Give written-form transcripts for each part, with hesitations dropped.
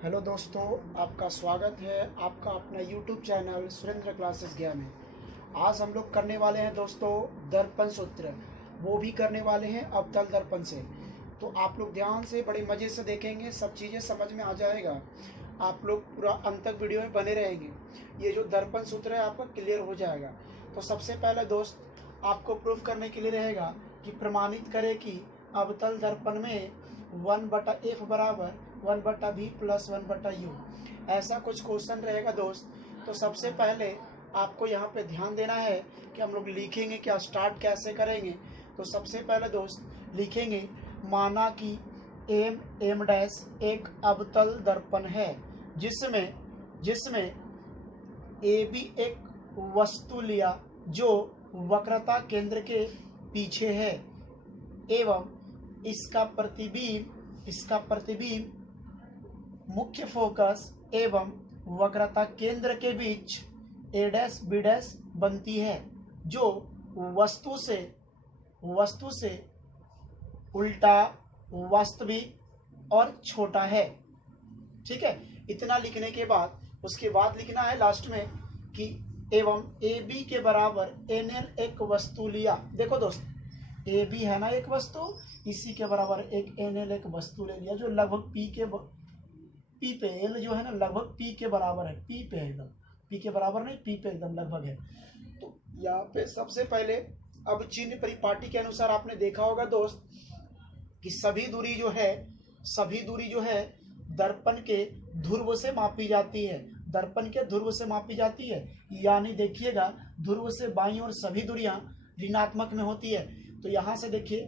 Hello दोस्तों, आपका स्वागत है आपका अपना यूट्यूब चैनल सुरेंद्र क्लासेस गया में। आज हम लोग करने वाले हैं दोस्तों दर्पण सूत्र, वो भी करने वाले हैं अवतल दर्पण से। तो आप लोग ध्यान से बड़े मज़े से देखेंगे, सब चीज़ें समझ में आ जाएगा। आप लोग पूरा अंत तक वीडियो में बने रहेंगे, ये जो दर्पण सूत्र है आपका क्लियर हो जाएगा। तो सबसे पहले दोस्त आपको प्रूफ करने के लिए रहेगा कि प्रमाणित करें कि अवतल दर्पण में 1/f बराबर 1/v प्लस 1/u, ऐसा कुछ क्वेश्चन रहेगा दोस्त। तो सबसे पहले आपको यहाँ पे ध्यान देना है कि हम लोग लिखेंगे क्या, स्टार्ट कैसे करेंगे। तो सबसे पहले दोस्त लिखेंगे, माना कि एम डैश एक अवतल दर्पण है जिसमें जिसमें ए बी एक वस्तु लिया जो वक्रता केंद्र के पीछे है एवं इसका प्रतिबिंब मुख्य फोकस एवं वक्रता केंद्र के बीच ए डैश बी डैश बनती है, जो वस्तु से उल्टा वास्तविक और छोटा है। ठीक है, इतना लिखने के बाद उसके बाद लिखना है लास्ट में कि एवं ए बी के बराबर एन एल एक वस्तु लिया। देखो दोस्त, ए बी है ना एक वस्तु, इसी के बराबर एक एन एल एक वस्तु ले लिया जो लगभग पी पे एल जो है ना लगभग पी के बराबर है, पी पे एकदम पी के बराबर नहीं, पी पे एकदम लगभग है। तो यहाँ पे सबसे पहले अब चिन्ह परिपाटी के अनुसार आपने देखा होगा दोस्त कि सभी दूरी जो है दर्पण के ध्रुव से मापी जाती है, दर्पण के ध्रुव से मापी जाती है। यानी देखिएगा, ध्रुव से बाईं ओर सभी दूरियां ऋणात्मक में होती है। तो यहाँ से देखिए,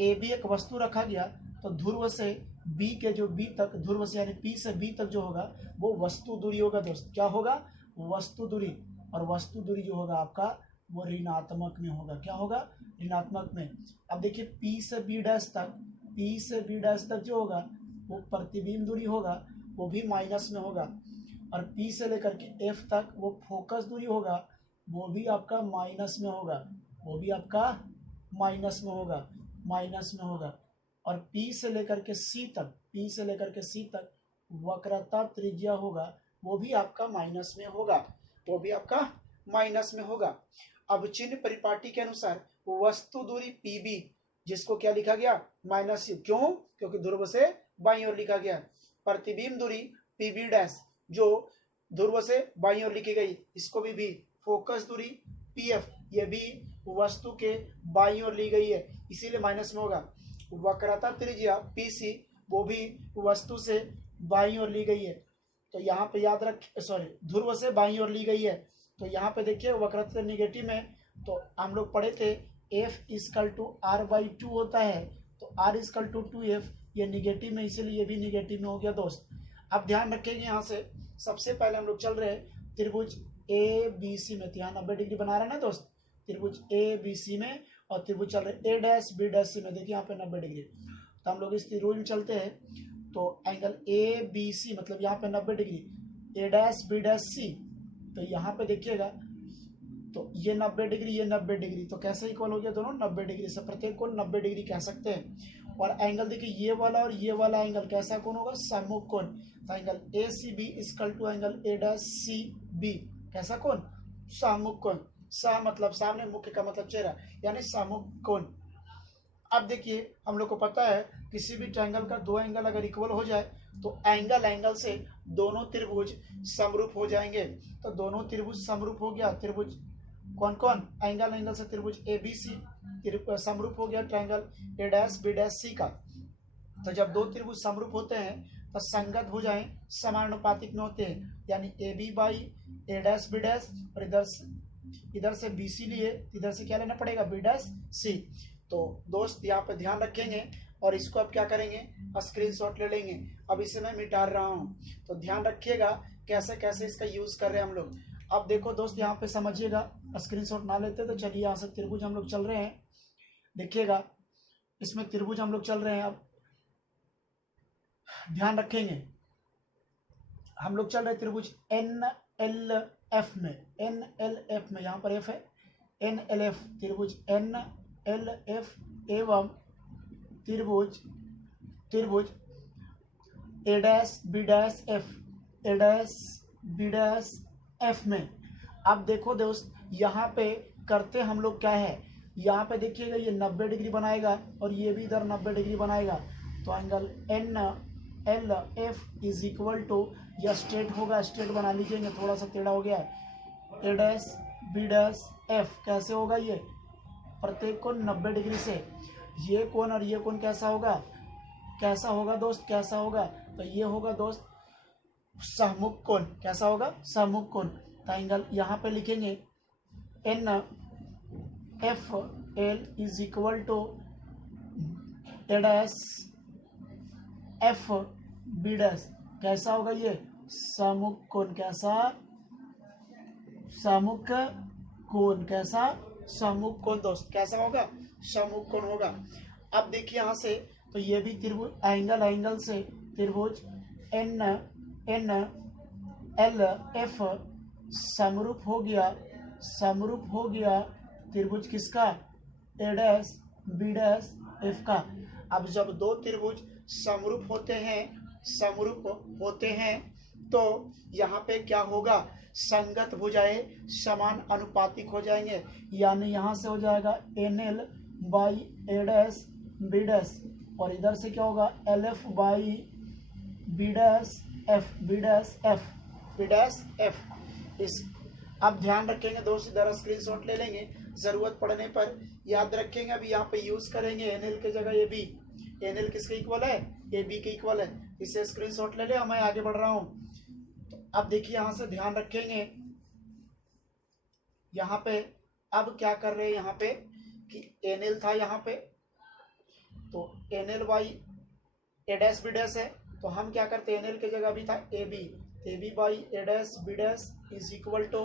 ए बी एक वस्तु रखा गया, तो ध्रुव से बी के जो बी तक, ध्रुव से यानी पी से बी तक जो होगा वो वस्तु दूरी होगा दोस्त। क्या होगा? वस्तु दूरी। और वस्तु दूरी जो होगा आपका वो ऋणात्मक में होगा। क्या होगा? ऋणात्मक में। अब देखिए, पी से बी डैश तक जो होगा वो प्रतिबिंब दूरी होगा, वो भी माइनस में होगा। और पी से लेकर के एफ तक वो फोकस दूरी होगा, वो भी आपका माइनस में होगा। और पी से लेकर के सी तक वक्रता त्रिज्या होगा, वो भी आपका माइनस में होगा। अब चिन्ह परिपाटी के अनुसार वस्तु दूरी पीबी, जिसको क्या लिखा गया? -u। क्यों? क्योंकि ध्रुव से बाईं ओर लिखा गया। प्रतिबिंब दूरी पीबी डैश जो ध्रुव से बाईं ओर लिखी गई, इसको भी। फोकस दूरी पीएफ, ये भी वस्तु के बाईं ओर ली गई है, इसीलिए माइनस में होगा। वक्रता त्रिज्या पीसी, वो भी वस्तु से बाईं ओर ली गई है। तो यहाँ पे याद रख, ध्रुव से बाईं ओर ली गई है। तो यहाँ पे देखिए वक्रता निगेटिव में, तो हम लोग पढ़े थे F = R/2 होता है, तो R = 2F, ये निगेटिव में, इसीलिए ये भी निगेटिव में हो गया दोस्त। अब ध्यान रखेंगे, यहाँ से सबसे पहले हम लोग चल रहे हैं त्रिभुज ए बी सी में। यहाँ 90 डिग्री बना रहे हैं ना दोस्त, त्रिभुज ए बी सी में, और त्रिभुज चल रहे ए डैश बी डैश सी में। देखिए यहाँ पे 90 डिग्री। तो हम लोग इस त्रिभुज में चलते हैं, तो एंगल ए बी सी मतलब यहाँ पे 90 डिग्री, ए डैश बी डैश सी। तो यहाँ पे देखिएगा, तो ये 90 डिग्री, ये 90 डिग्री, तो कैसे इक्वल हो गया दोनों? 90 डिग्री से प्रत्येक कोण 90 डिग्री कह सकते हैं। और एंगल देखिए, ये वाला और ये वाला एंगल कैसा कोण होगा? सम्मुख कोण। तो angle A C B = angle A dash C B, कैसा कोण? सम्मुख कोण। सा मतलब सामने, मुख्य का मतलब चेहरा, यानी सम्मुख कोण। अब देखिए, हम लोग को पता है किसी भी ट्रायंगल का दो एंगल अगर इक्वल हो जाए तो एंगल से दोनों त्रिभुज समरूप हो जाएंगे। तो दोनों त्रिभुज समरूप हो गया। त्रिभुज कौन कौन? एंगल से त्रिभुज ए बी सी समरूप हो गया triangle A dash B dash C का। तो जब दो त्रिभुज समरूप होते हैं तो संगत हो जाए, समानुपातिक में होते हैं, यानी A B by A dash B dash, और इधर से बी सी लिए, इधर से क्या लेना पड़ेगा? B dash C. तो दोस्त यहाँ पे ध्यान रखेंगे, और इसको अब क्या करेंगे? स्क्रीनशॉट ले लेंगे। अब इसे मैं मिटा रहा हूँ, तो ध्यान रखिएगा कैसे कैसे इसका यूज कर रहे हैं हम लोग। अब देखो दोस्त, यहाँ पे समझिएगा, स्क्रीनशॉट ना लेते तो चलिए, यहाँ से त्रिभुज हम लोग चल रहे हैं। देखिएगा, इसमें त्रिभुज हम लोग चल रहे हैं। अब ध्यान रखेंगे, हम लोग चल रहे त्रिभुज NLF में, यहाँ पर F है, NLF, त्रिभुज NLF एवं त्रिभुज ए डैश बी डैश एफ, ए डैश बी डैश एफ में। अब देखो दोस्त यहाँ पे करते हम लोग क्या है, यहाँ पे देखिएगा ये 90 डिग्री बनाएगा और ये भी इधर 90 डिग्री बनाएगा। तो angle N L F is equal to, यह स्ट्रेट होगा, स्ट्रेट बना लीजिएगा, थोड़ा सा टेढ़ा हो गया है। A dash B dash F कैसे होगा, ये प्रत्येक कोण 90 डिग्री से, ये कोण और ये कोण कैसा होगा, कैसा होगा दोस्त, कैसा होगा, तो ये होगा दोस्त सहमुख कोण। कैसा होगा, सहमुख कोण। तो एंगल यहाँ पे लिखेंगे N F L is equal to A dash F B dash, कैसा होगा ये सहमुख कोण। कैसा, सहमुख कोण, कैसा, सहमुख कोण दोस्त, कैसा होगा, सहमुख कोण होगा। अब देखिए यहाँ से, तो ये भी त्रिभुज एंगल, एंगल से त्रिभुज एन एन एल एफ समरूप हो गया, समरूप हो गया त्रिभुज किसका, ए डैश बी डैश एफ का। अब जब दो त्रिभुज समरूप होते हैं, समरूप होते हैं तो यहाँ पे क्या होगा, संगत भुजाएं समान अनुपातिक हो जाएंगे, यानी यहाँ से हो जाएगा N L by A dash B dash, और इधर से क्या होगा L F by B dash F, B dash F, B dash F. इस अब ध्यान रखेंगे दोस्त, इधर स्क्रीनशॉट ले लेंगे, जरूरत पड़ने पर याद रखेंगे। अभी यहाँ पे यूज करेंगे एन एल के जगह ए बी, एन एल किसके इक्वल है, ए बी के इक्वल है, इसे स्क्रीनशॉट ले ले, मैं आगे बढ़ रहा हूँ। तो अब देखिए यहाँ से ध्यान रखेंगे, यहाँ पे अब क्या कर रहे हैं, यहाँ पे कि एन एल था यहाँ पे, तो N L by A dash B dash है, तो हम क्या करते हैं, एन एल के जगह भी था A B by A dash B dash is equal to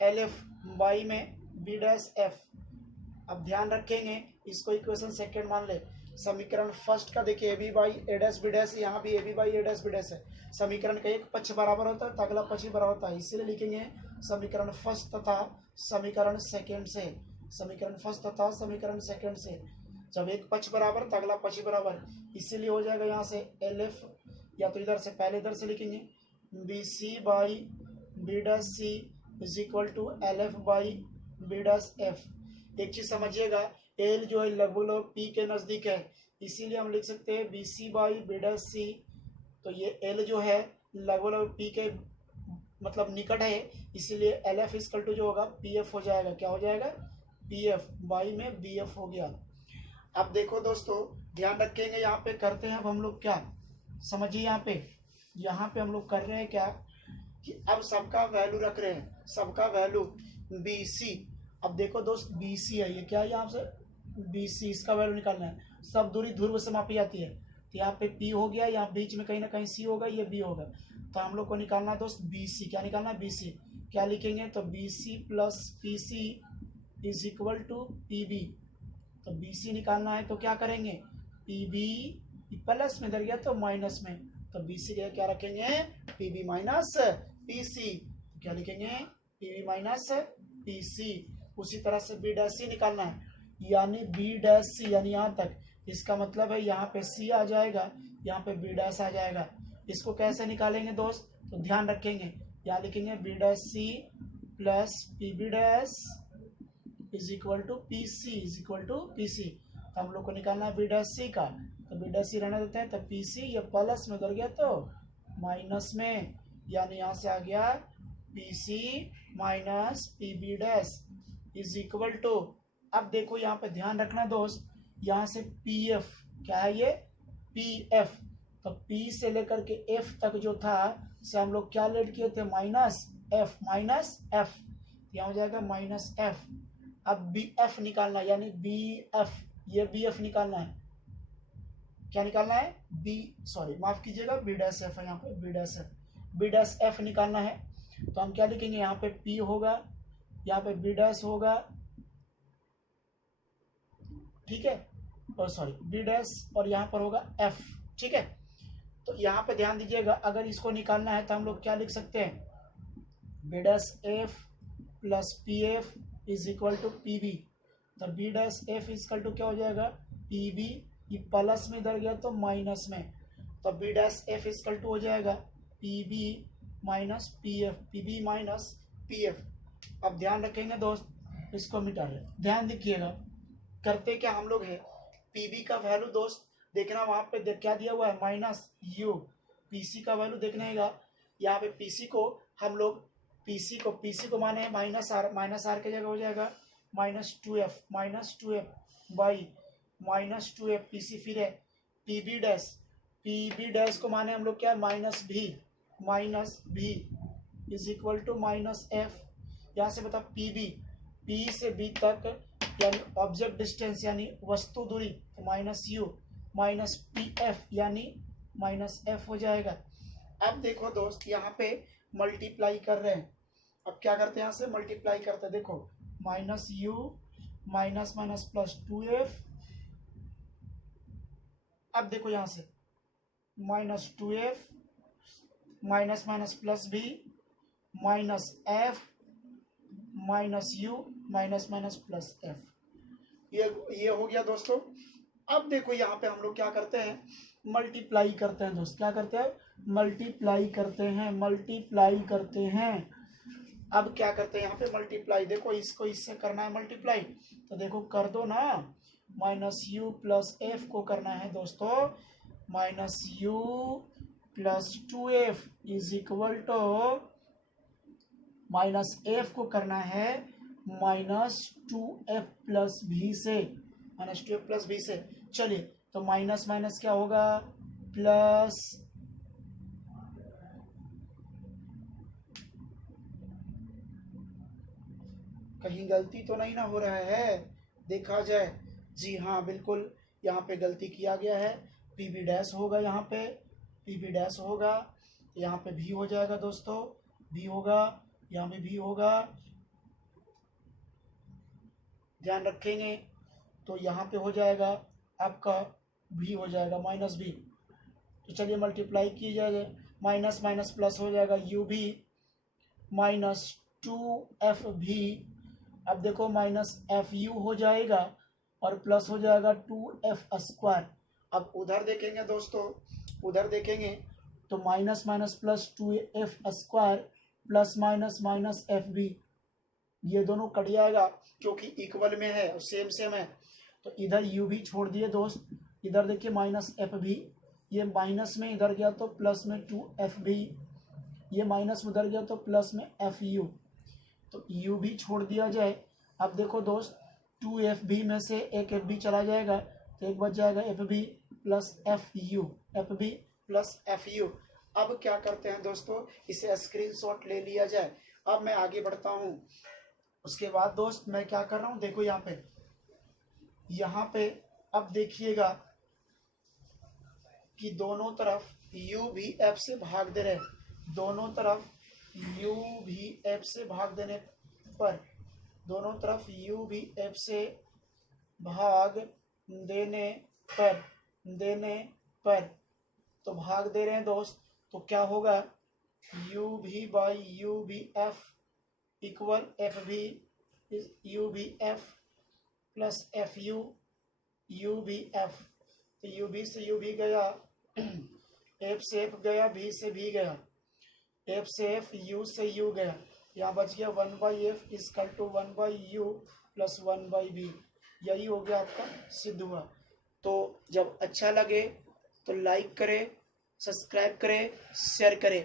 L F by में बी डैश एफ। अब ध्यान रखेंगे, इसको इक्वेशन सेकेंड मान ले। समीकरण फर्स्ट का देखिए A B by A dash B dash, यहाँ भी A B by A dash B dash है। समीकरण का एक पक्ष बराबर होता है तो अगला पक्ष बराबर होता है, इसीलिए लिखेंगे समीकरण फर्स्ट तथा समीकरण सेकेंड से, समीकरण फर्स्ट तथा समीकरण सेकेंड से। जब एक पक्ष बराबर तो अगला पक्ष बराबर, इसीलिए हो जाएगा यहाँ से एल एफ, या तो इधर से पहले इधर से लिखेंगे B C by B dash C is equal to L F by B dash F. एक चीज समझिएगा, एल जो है लगभग पी के नजदीक है, इसीलिए हम लिख सकते हैं B C by B dash C. तो ये एल जो है लगभग पी के मतलब निकट है, इसीलिए एल एफ इक्वल टू जो होगा पी एफ हो जाएगा। क्या हो जाएगा, पी एफ बाई में बी एफ हो गया। अब देखो दोस्तों ध्यान रखेंगे, यहाँ पे करते हैं अब हम लोग क्या, समझिए यहाँ पे हम लोग कर रहे हैं क्या कि अब सबका वैल्यू रख रहे हैं, सबका वैल्यू बी सी। अब देखो दोस्त बी सी है, ये क्या है यहाँ से बी सी, इसका वैल्यू निकालना है। सब दूरी ध्रुव से मापी जाती है, तो यहाँ पे पी हो गया, यहाँ बीच में कहीं ना कहीं सी होगा, ये बी होगा। तो हम लोग को निकालना है दोस्त बी सी। क्या निकालना है, बी सी। क्या लिखेंगे, तो B C plus P C is equal to P B. तो बी सी निकालना है तो क्या करेंगे, पी बी प्लस में इधर गया तो माइनस में, तो बी सी क्या रखेंगे, P B minus P C. क्या लिखेंगे, P B minus P C. उसी तरह से बी डैश सी निकालना है, यानी बी डैश सी, यानी यहाँ तक, इसका मतलब है यहाँ पे सी आ जाएगा, यहाँ पे बी डैश आ जाएगा। इसको कैसे निकालेंगे दोस्त, तो ध्यान रखेंगे, यहाँ लिखेंगे B dash C plus P B dash is equal to P C, is equal to P C. तो हम लोग को निकालना है बी डैश सी का, तो बी डैश सी रहने देते हैं, तो पी सी ये प्लस में उधर गया तो माइनस में, यानी यहाँ से आ गया P C minus P B dash is equal to. अब देखो यहाँ पे ध्यान रखना दोस्त, यहाँ से पी एफ क्या है, ये पी एफ, तो पी से लेकर के एफ तक जो था से हम लोग क्या लेट किए थे, माइनस एफ, माइनस एफ, यहाँ हो जाएगा माइनस एफ। अब बी एफ निकालना, यानी बी एफ, ये बी एफ निकालना है। क्या निकालना है, बी सॉरी माफ कीजिएगा बी डैश एफ है, यहाँ पे B dash F, B dash F निकालना है। तो हम क्या लिखेंगे, यहाँ पे पी होगा, यहाँ पे बी डैश होगा, ठीक है, और सॉरी बी डैश, और यहाँ पर होगा एफ, ठीक है। तो यहाँ पे ध्यान दीजिएगा, अगर इसको निकालना है तो हम लोग क्या लिख सकते हैं, B dash F plus P F is equal to P B. तो B dash F equal to क्या हो जाएगा, पी बी, ये प्लस में इधर गया तो माइनस में, तो B dash F is equal to हो जाएगा P B minus P F, P B minus P F. अब ध्यान रखेंगे दोस्त, इसको मिटा लें। ध्यान देखिएगा करते क्या हम लोग है, पी बी का वैल्यू दोस्त देखना वहां पे क्या दिया हुआ है माइनस यू, पी सी का वैल्यू देखना है यहाँ पे पी सी को हम लोग पी सी को माने माइनस आर की जगह हो जाएगा minus two F by minus two F P C. फिर है पी बी डैश को माने हम लोग क्या माइनस भी is equal to minus F. यहाँ से बता पी से बी तक यानी ऑब्जेक्ट डिस्टेंस यानी वस्तु दूरी तो minus U minus P F यानी माइनस एफ हो जाएगा। अब देखो दोस्त यहाँ पे मल्टीप्लाई कर रहे हैं, अब क्या करते हैं यहाँ से मल्टीप्लाई करते हैं, देखो minus U minus minus plus two F. अब देखो यहाँ से minus two F minus minus plus B minus F minus U minus minus plus F, ये हो गया दोस्तों। अब देखो यहाँ पे हम लोग क्या करते हैं मल्टीप्लाई करते हैं दोस्त, क्या करते हैं मल्टीप्लाई करते हैं। अब क्या करते हैं यहाँ पे मल्टीप्लाई, देखो इसको इससे करना है मल्टीप्लाई तो देखो कर दो ना, माइनस यू प्लस एफ को करना है दोस्तों minus U plus two F is equal to minus F को करना है माइनस टू एफ प्लस भी से, माइनस टू एफ प्लस भी से। चलिए तो माइनस माइनस क्या होगा प्लस, कहीं गलती तो नहीं ना हो रहा है देखा जाए। जी हाँ बिल्कुल यहाँ पे गलती किया गया है, पी बी डैश होगा, यहाँ पे पी बी डैश होगा, यहाँ पे भी हो जाएगा दोस्तों, भी होगा, यहाँ पे भी होगा, ध्यान रखेंगे। तो यहाँ पे हो जाएगा आपका भी हो जाएगा माइनस भी। तो चलिए मल्टीप्लाई किया जाएगा, माइनस माइनस प्लस हो जाएगा यू भी माइनस टू एफ भी। अब देखो माइनस एफ यू हो जाएगा और प्लस हो जाएगा टू एफ स्क्वायर। अब उधर देखेंगे दोस्तों, उधर देखेंगे तो minus minus plus two F square plus minus minus F B, ये दोनों कट जाएगा क्योंकि इक्वल में है और सेम सेम है। तो इधर यू भी छोड़ दिए दोस्त, इधर देखिए माइनस एफ भी, ये माइनस में इधर गया तो प्लस में टू एफ बी, ये माइनस में उधर गया तो प्लस में एफ यू, तो यू भी छोड़ दिया जाए। अब देखो दोस्त टू एफ बी में से एक एफ बी चला जाएगा तो एक बच जाएगा F B plus F U, F B plus F U. अब क्या करते हैं दोस्तों इसे स्क्रीनशॉट ले लिया जाए। अब मैं आगे बढ़ता हूँ, उसके बाद दोस्त मैं क्या कर रहा हूँ देखो यहाँ पे अब देखिएगा कि दोनों तरफ u भी f से भाग दे रहे हैं, दोनों तरफ u भी f से भाग देने पर, दोनों तरफ u भी f से भाग देने पर तो भाग दे रहे हैं दोस्त, तो क्या होगा u भी बाई u भी f इक्वल एफ भी यू भी एफ प्लस एफ यू भी एफ। तो यू भी से यू भी गया, एफ से एफ गया, भी से भी गया, एफ से एफ यू से यू गया, यहाँ बच गया one by F is equal to one by U plus one by B. यही हो गया आपका सिद्ध हुआ। तो जब अच्छा लगे तो लाइक करें, सब्सक्राइब करें, शेयर करें।